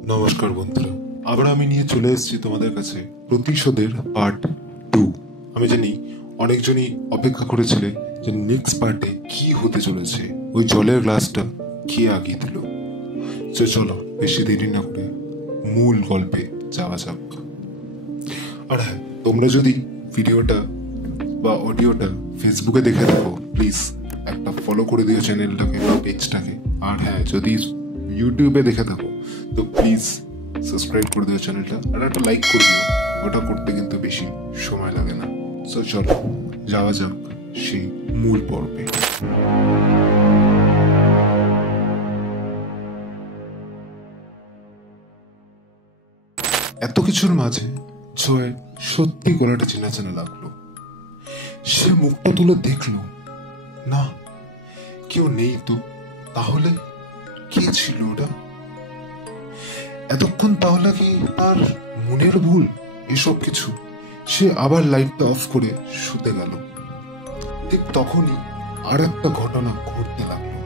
নমস্কার বন্ধুরা, আবার আমি নিয়ে চলে এসেছি তোমাদের কাছে প্রতিশোধের পার্ট 2। আমি জানি অনেকজনই অপেক্ষা করেছিলে যে নেক্সট পার্টে কি হতে চলেছে, ওই জলের গ্লাসটা কে আগিয়ে দিল। চলো বেশি দেরি না করে মূল গল্পে যাওয়া যাক। আর হ্যাঁ, তোমরা যদি ভিডিওটা বা অডিওটা ফেসবুকে দেখে থাকো, প্লিজ একটা ফলো করে দিও চ্যানেলটাকে বা পেজটাকে। আর হ্যাঁ, যদি ইউটিউবে দেখে থাকো তো প্লিজ সাবস্ক্রাইব করে দিও চ্যানেলটা, আর একটা লাইক করে দিও। ওটা করতে কিন্তু বেশি সময় লাগে না। সো চলো যাওয়া যাক সেই মূল পর্বে। এত কিছুর মাঝে জয়ের সত্যি গলাটা চেনা চেনা লাগলো। সে মুখটা তুলে দেখলো, না কেউ নেই তো। তাহলে কে ছিল ওটা? এতক্ষণ তাহলে কি তার মনের ভুল এসব কিছু? সে আবার লাইটটা অফ করে শুতে গেল। ঠিক তখনই আর একটা ঘটনা ঘটতে লাগলো।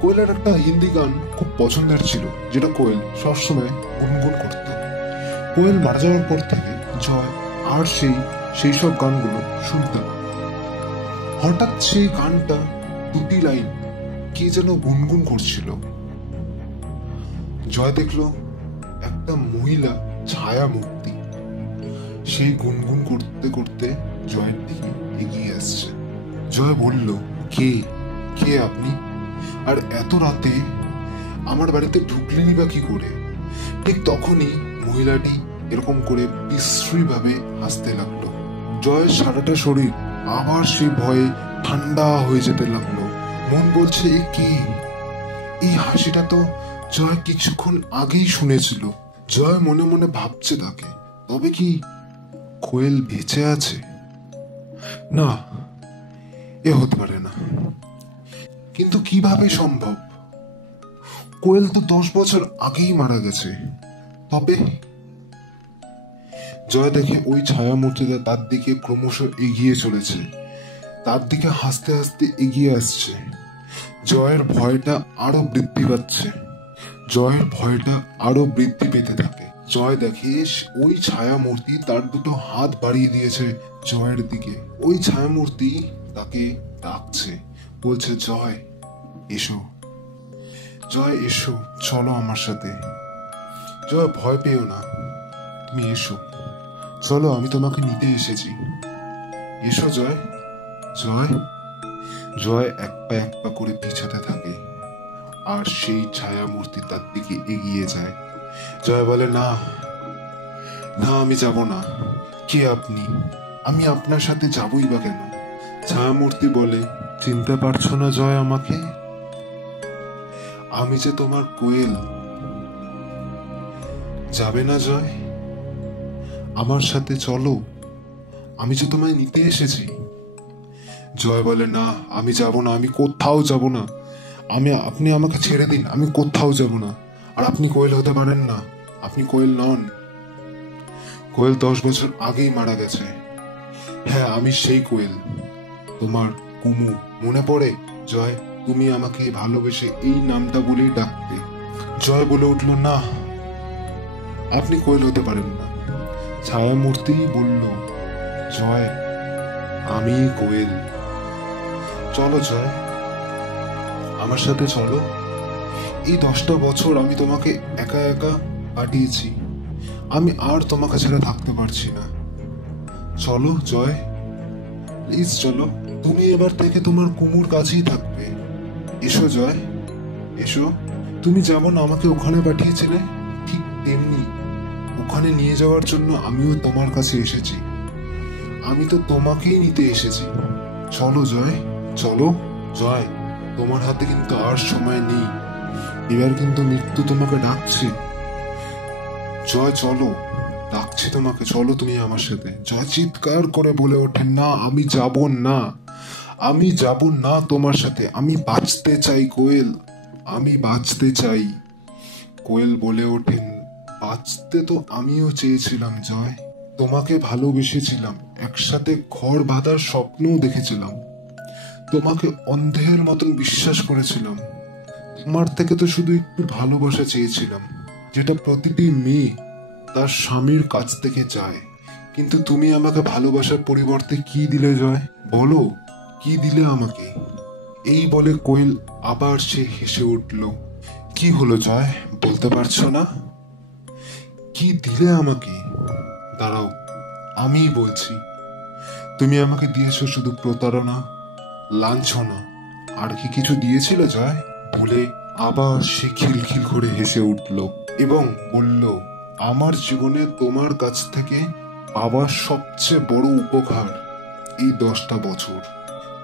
কোয়েলের একটা হিন্দি গান খুব পছন্দের ছিল, যেটা কোয়েল সবসময় গুনগুন করত। কোয়েল মারা যাওয়ার পর থেকে জয় আর সেই সব গানগুলো শুনতে পারে। হঠাৎ সেই গানটা দুটি লাইন কে যেন গুনগুন করছিল। জয় দেখলো একটা মহিলা ছায়া মূর্তি সেই গুনগুন করতে করতে জয়ের দিকে এগিয়ে আসছে। জয় বলল, কে কে আপনি? আর এত রাতে আমার বাড়িতে ঢুকলেনি বা কি করে? ঠিক তখনই মহিলাটি এরকম করে বিশ্রী ভাবে হাসতে লাগলো। জয়ের সারাটা শরীর আবার সেই ভয়ে ঠান্ডা হয়ে যেতে লাগলো। মন বলছে, এ কি? এই হাসিটা তো জয় কিছুক্ষণ আগেই শুনেছিল। জয় মনে মনে ভাবছে তাকে, তবে কি কোয়েল বেঁচে আছে? না, এ হতে পারে না। কিন্তু কিভাবে সম্ভব? কোয়েল তো 10 বছর আগেই মারা গেছে। তবে জয় দেখে ওই ছায়া মূর্তিটা তার দিকে ক্রমশ এগিয়ে চলেছে, তার দিকে হাসতে হাসতে এগিয়ে আসছে। জয়ের ভয়টা আরো বৃদ্ধি পাচ্ছে, জয়ের ভয়টা আরো বৃদ্ধি পেতে থাকে। জয় দেখে ওই ছায়া মূর্তি তার দুটো হাত বাড়িয়ে দিয়েছে জয়ের দিকে। ওই ছায়া মূর্তি তাকে ডাকছে, বলছে, জয় এসো, জয় এসো, চলো আমার সাথে। জয়, ভয় পেও না, তুমি এসো, চলো আমি তোমাকে নিতে এসেছি, এসো জয়। জয় জয় এক পা এক পা করে পিছাতে থাকে, আর সেই ছায়া মূর্তি তার দিকে এগিয়ে যায়। জয় বলে, না না, আমি যাব না। কে আপনি? আমি আপনার সাথে যাবই বা কেন? ছায়া মূর্তি বলে, চিনতে পারছো না জয় আমাকে? আমি যে তোমার কোয়েল। যাবে না জয়? আমার সাথে চলো, আমি যে তোমায় নিতে এসেছি। জয় বলে, না আমি যাব না, আমি কোথাও যাব না। আপনি আমাকে ছেড়ে দিন, আমি কোথাও যাব না। আর আপনি কোয়েল হতে পারেন না, আপনি কোয়েল নন। কোয়েল 10 বছর আগেই মারা গেছে। হ্যাঁ, আমি সেই কোয়েল, তোমার কুমু। মনে পড়ে জয়, তুমি আমাকে ভালোবেসে এই নামটা বলেই ডাকতে। জয় বলে উঠল, না আপনি কোয়েল হতে পারেন না। ছায়া মূর্তি বলল, জয় আমি কোয়েল। চলো জয়, আমার সাথে চলো। এই 10টা বছর আমি তোমাকে একা একা কাটিয়েছি, আমি আর তোমাকে ছাড়া থাকতে পারছি না। চলো জয়, প্লিজ চলো। তুমি এবার থেকে তোমার কুমুর কাছেই থাকবে। এসো জয়, এসো। তুমি যেমন আমাকে ওখানে পাঠিয়েছিলে, ঠিক তেমনি ওখানে নিয়ে যাওয়ার জন্য আমিও তোমার কাছে এসেছি। আমি তো তোমাকেই নিতে এসেছি। চলো জয়, চলো। জয়, তোমার হাতে কিন্তু আর সময় নেই, এবার কিন্তু মৃত্যু তোমাকে ডাকছে। জয় চলো, ডাকছি তোমাকে, চলো তুমি আমার সাথে। জয় চিৎকার করে বলে ওঠে, না আমি যাব না, আমি যাব না তোমার সাথে, আমি বাঁচতে চাই কোয়েল, আমি বাঁচতে চাই। কোয়েল বলে ওঠেন, বাঁচতে তো আমিও চেয়েছিলাম জয়, তোমাকে ভালোবেসেছিলাম, একসাথে ঘর বাঁধার স্বপ্নও দেখেছিলাম, তোমাকে অন্ধের মতন বিশ্বাস করেছিলাম, তোমার থেকে তো শুধু একটু ভালোবাসা চেয়েছিলাম। যেটা প্রতিটি মেয়ে তার স্বামীর কাছ থেকে চায়। কিন্তু তুমি আমাকে ভালোবাসার পরিবর্তে কি দিলে জয়? বলো, কি দিলে আমাকে? এই বলে কোয়েল আবার সে হেসে উঠল। কি হলো জয়, বলতে পারছো না? কি দিলে আমাকে? দাঁড়াও, আমিই বলছি। তুমি আমাকে দিয়েছো শুধু প্রতারণা, লাঞ্ছনা, আর কি কিছু দিয়েছিলে জয়? বলে আবার সে খিলখিল করে হেসে উঠল এবং বলল, আমার জীবনে তোমার কাছ থেকে পাওয়া সবচেয়ে বড় উপহার এই 10টা বছর।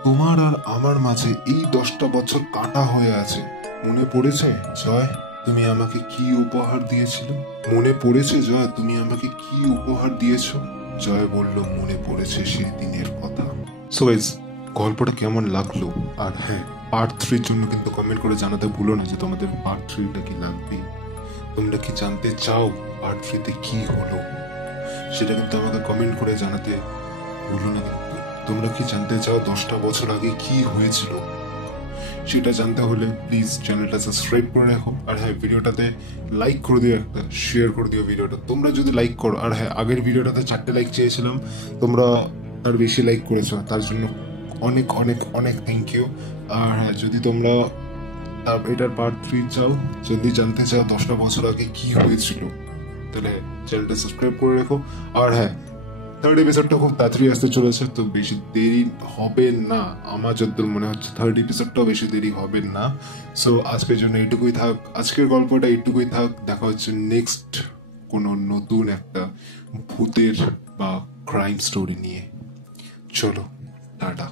তোমার আর আমার মাঝে এই 10টা বছর কাটা হয়ে আছে। মনে পড়েছে জয়, তুমি আমাকে কি উপহার দিয়েছিল? মনে পড়েছে জয়, তুমি আমাকে কি উপহার দিয়েছ? জয় বলল, মনে পড়েছে সেই দিনের কথা। সো গাইস, গল্পটা কেমন লাগলো? আর হ্যাঁ, পার্ট 3 জন্য কিন্তু কমেন্ট করে জানাতে ভুলো না যে তোমাদের পার্ট 3টা কি লাগবে। তোমরা কি জানতে চাও পার্ট 3তে কি হলো? সেটা কিন্তু আমাকে কমেন্ট করে জানাতে ভুলো না। কিন্তু তোমরা কি জানতে চাও 10টা বছর আগে কি হয়েছিল? সেটা জানতে হলে প্লিজ চ্যানেলটা সাবস্ক্রাইব করে রাখো। আর হ্যাঁ, ভিডিওটাতে লাইক করে দিও, একটা শেয়ার করে দিও ভিডিওটা। তোমরা যদি লাইক করো, আর হ্যাঁ, আগের ভিডিওটাতে 4টে লাইক চেয়েছিলাম, তোমরা তার বেশি লাইক করেছো, তার জন্য অনেক অনেক অনেক থ্যাংক ইউ। আর হ্যাঁ, যদি তোমরা এটার পার্ট 3 চাও, যদি জানতে চাও 10টা বছর আগে কি হয়েছিল, তাহলে চ্যানেলটা সাবস্ক্রাইব করে রেখো। আর হ্যাঁ, থার্ড এপিসোডটা খুব তাড়াতাড়ি আসতে চলেছে, তো বেশি দেরি হবে না। আমার যতদূর মনে হচ্ছে থার্ড এপিসোডটাও বেশি দেরি হবে না। সো আজকের জন্য এইটুকুই থাক, আজকের গল্পটা এইটুকুই থাক। দেখা হচ্ছে নেক্সট কোনো নতুন একটা ভূতের বা ক্রাইম স্টোরি নিয়ে। চলো, টাটা।